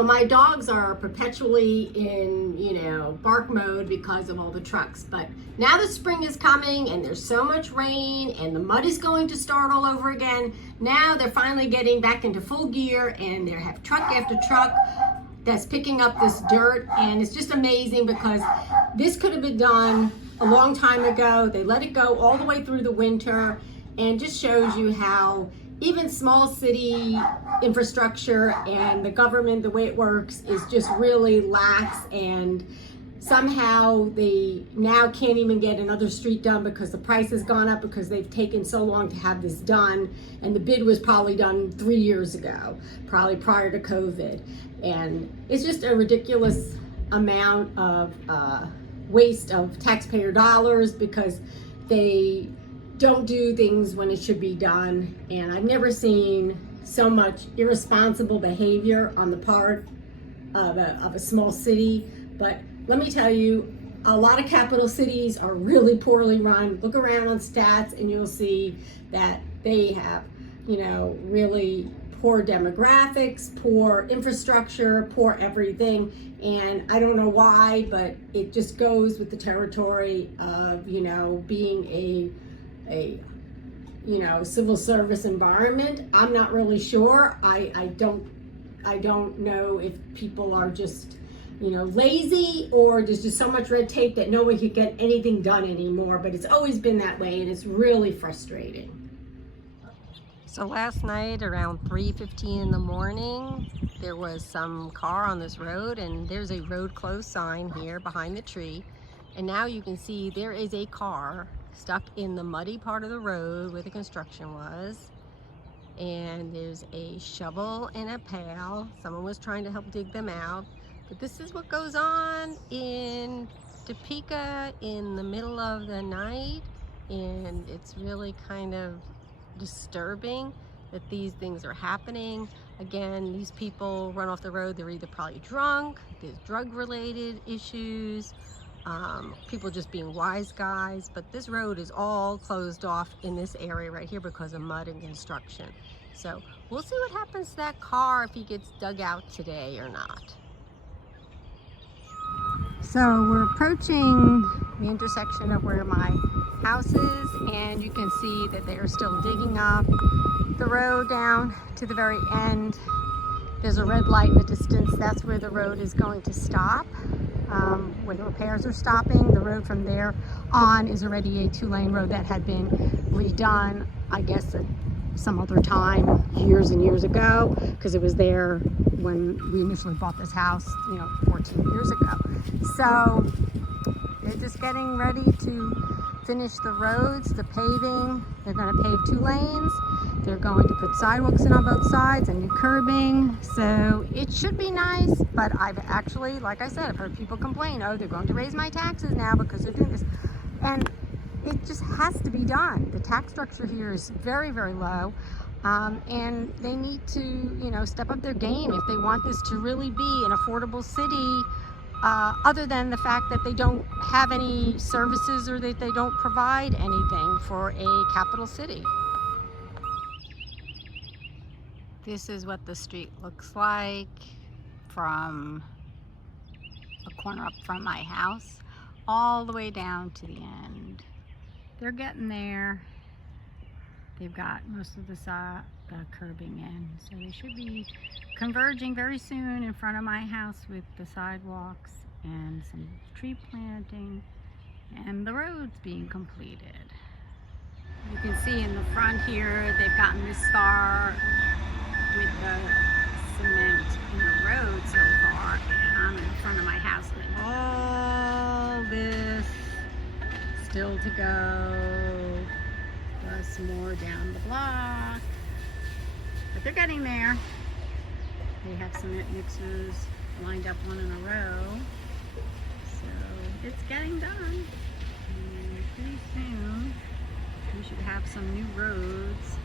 So my dogs are perpetually in, bark mode because of all the trucks. But now the spring is coming and there's so much rain and the mud is going to start all over again. Now they're finally getting back into full gear and they have truck after truck that's picking up this dirt. And it's just amazing because this could have been done a long time ago. They let it go all the way through the winter, and just shows you how even small city infrastructure and the government, the way it works, is just really lax, and somehow they now can't even get another street done because the price has gone up because they've taken so long to have this done, and the bid was probably done 3 years ago, probably prior to COVID. And it's just a ridiculous amount of waste of taxpayer dollars because they don't do things when it should be done. And I've never seen so much irresponsible behavior on the part of a small city. But let me tell you, a lot of capital cities are really poorly run. Look around on stats and you'll see that they have, really poor demographics, poor infrastructure, poor everything. And I don't know why, but it just goes with the territory of, being a civil service environment. I'm not really sure. I don't know if people are just, lazy, or there's just so much red tape that no one can get anything done anymore. But it's always been that way, and it's really frustrating. So last night around 3:15 in the morning, there was some car on this road, and there's a road closed sign here behind the tree. And now you can see there is a car stuck in the muddy part of the road where the construction was. And there's a shovel and a pail. Someone was trying to help dig them out. But this is what goes on in Topeka in the middle of the night. And it's really kind of disturbing that these things are happening. Again, these people run off the road. They're either probably drunk, there's drug-related issues, people just being wise guys. But this road is all closed off in this area right here because of mud and construction. So we'll see what happens to that car, if he gets dug out today or not. So we're approaching the intersection of where my house is, and you can see that they are still digging up the road down to the very end. There's a red light in the distance. That's where the road is going to stop, where the repairs are stopping. The road from there on is already a 2-lane road that had been redone, I guess, at some other time years and years ago, because it was there when we initially bought this house, 14 years ago. So they're just getting ready to finish the roads, the paving. They're going to pave 2 lanes. They're going to put sidewalks in on both sides and new curbing. So it should be nice, but I've actually, like I said, I've heard people complain, oh, they're going to raise my taxes now because they're doing this. And it just has to be done. The tax structure here is very, very low. And they need to, step up their game if they want this to really be an affordable city, other than the fact that they don't have any services or that they don't provide anything for a capital city. This is what the street looks like from a corner up from my house all the way down to the end. They're getting there. They've got most of the curbing in, so they should be converging very soon in front of my house with the sidewalks and some tree planting and the roads being completed. You can see in the front here they've gotten this far with the cement in the road so far, and I'm in front of my house with all this still to go, plus more down the block. But they're getting there. They have cement mixers lined up one in a row, so it's getting done. And pretty soon we should have some new roads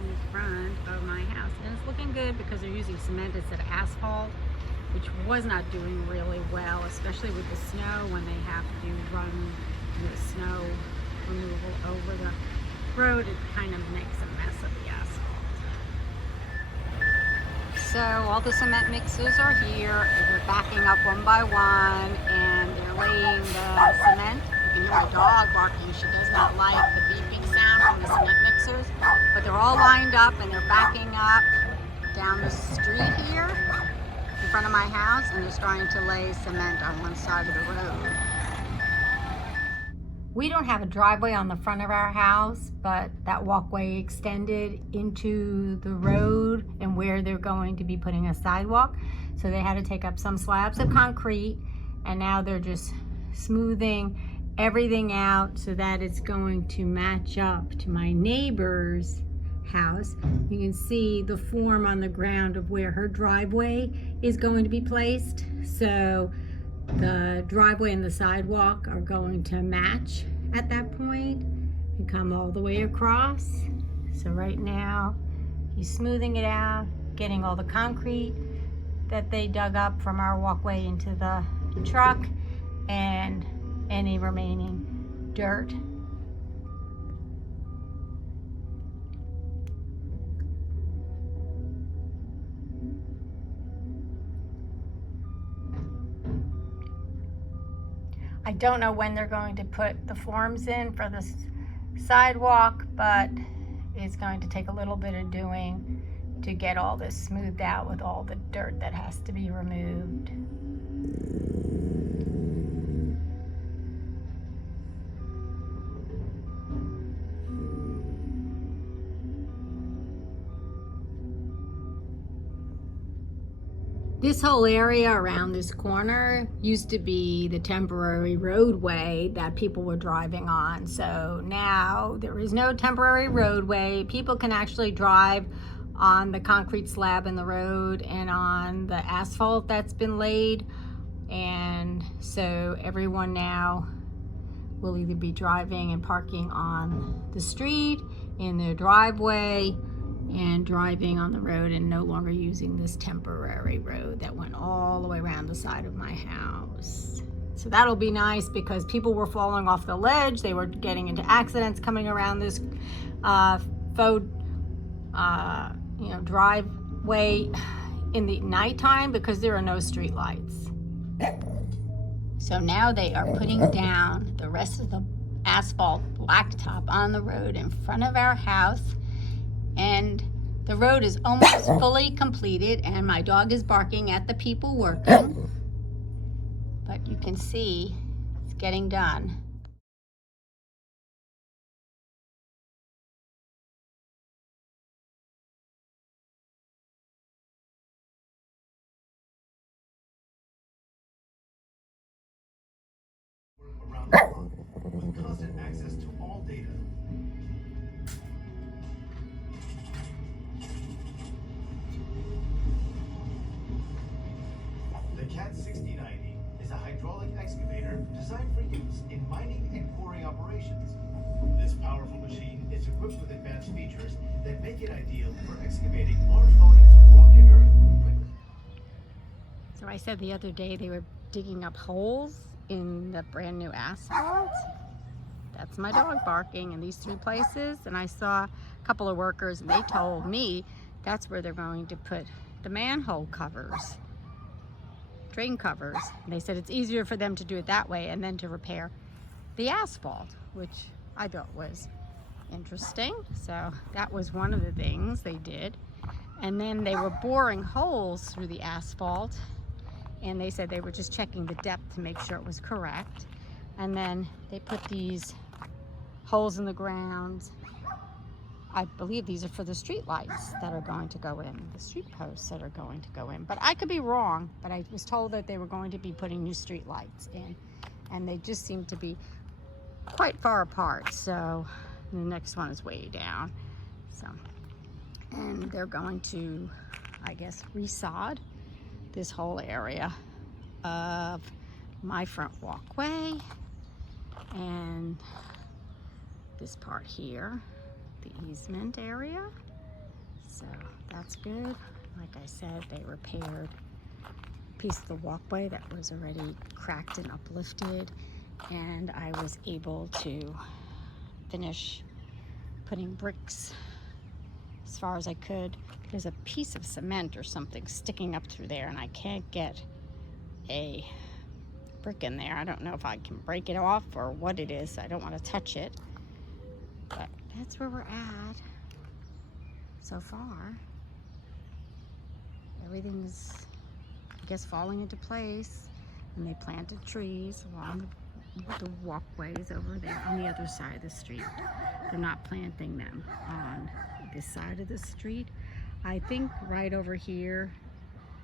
in the front of my house. And it's looking good because they're using cement instead of asphalt, which was not doing really well, especially with the snow when they have to run the snow removal over the road. It kind of makes a mess of the asphalt. So all the cement mixers are here. They're backing up one by one, and they're laying the cement. You can hear my dog barking. She does not like the beeping sound from the cement mixers. But they're all lined up, and they're backing up down the street here in front of my house, and they're starting to lay cement on one side of the road. We don't have a driveway on the front of our house, but that walkway extended into the road and where they're going to be putting a sidewalk. So they had to take up some slabs of concrete, and now they're just smoothing everything out so that it's going to match up to my neighbor's house. You can see the form on the ground of where her driveway is going to be placed. So the driveway and the sidewalk are going to match at that point and come all the way across. So right now he's smoothing it out, getting all the concrete that they dug up from our walkway into the truck and any remaining dirt. I don't know when they're going to put the forms in for the sidewalk, but it's going to take a little bit of doing to get all this smoothed out with all the dirt that has to be removed. This whole area around this corner used to be the temporary roadway that people were driving on. So now there is no temporary roadway. People can actually drive on the concrete slab in the road and on the asphalt that's been laid. And so everyone now will either be driving and parking on the street, in their driveway, and driving on the road and no longer using this temporary road that went all the way around the side of my house. So that'll be nice because people were falling off the ledge. They were getting into accidents coming around this driveway in the nighttime because there are no street lights. So now they are putting down the rest of the asphalt blacktop on the road in front of our house. And the road is almost fully completed, and my dog is barking at the people working. But you can see it's getting done. Around the clock, with constant access to all data. The CAT 6090 is a hydraulic excavator designed for use in mining and quarry operations. This powerful machine is equipped with advanced features that make it ideal for excavating large volumes of rock and earth quickly. So I said the other day they were digging up holes in the brand new asphalt. That's my dog barking in these three places. And I saw a couple of workers and they told me that's where they're going to put the manhole covers, drain covers. And they said it's easier for them to do it that way and then to repair the asphalt, which I thought was interesting. So that was one of the things they did. And then they were boring holes through the asphalt, and they said they were just checking the depth to make sure it was correct. And then they put these holes in the ground. I believe these are for the street lights that are going to go in, the street posts that are going to go in. But I could be wrong, but I was told that they were going to be putting new street lights in, and they just seem to be quite far apart. So the next one is way down. So, and they're going to, I guess, resod this whole area of my front walkway and this part here, the easement area. So that's good. Like I said, they repaired a piece of the walkway that was already cracked and uplifted, and I was able to finish putting bricks as far as I could. There's a piece of cement or something sticking up through there, and I can't get a brick in there. I don't know if I can break it off or what it is. I don't want to touch it, but that's where we're at so far. Everything's, I guess, falling into place, and they planted trees along the walkways over there on the other side of the street. They're not planting them on this side of the street. I think right over here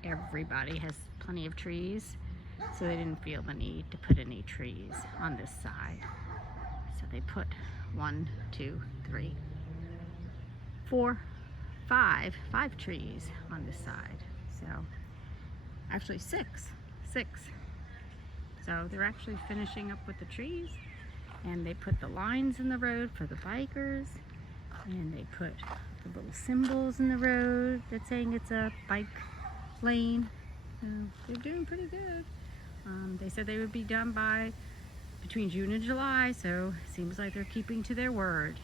everybody has plenty of trees, so they didn't feel the need to put any trees on this side. So they put 1, 2, 3, 4, 5 trees on this side. So actually six. So they're actually finishing up with the trees, and they put the lines in the road for the bikers, and they put the little symbols in the road that's saying it's a bike lane. So they're doing pretty good. They said they would be done by between June and July, so it seems like they're keeping to their word.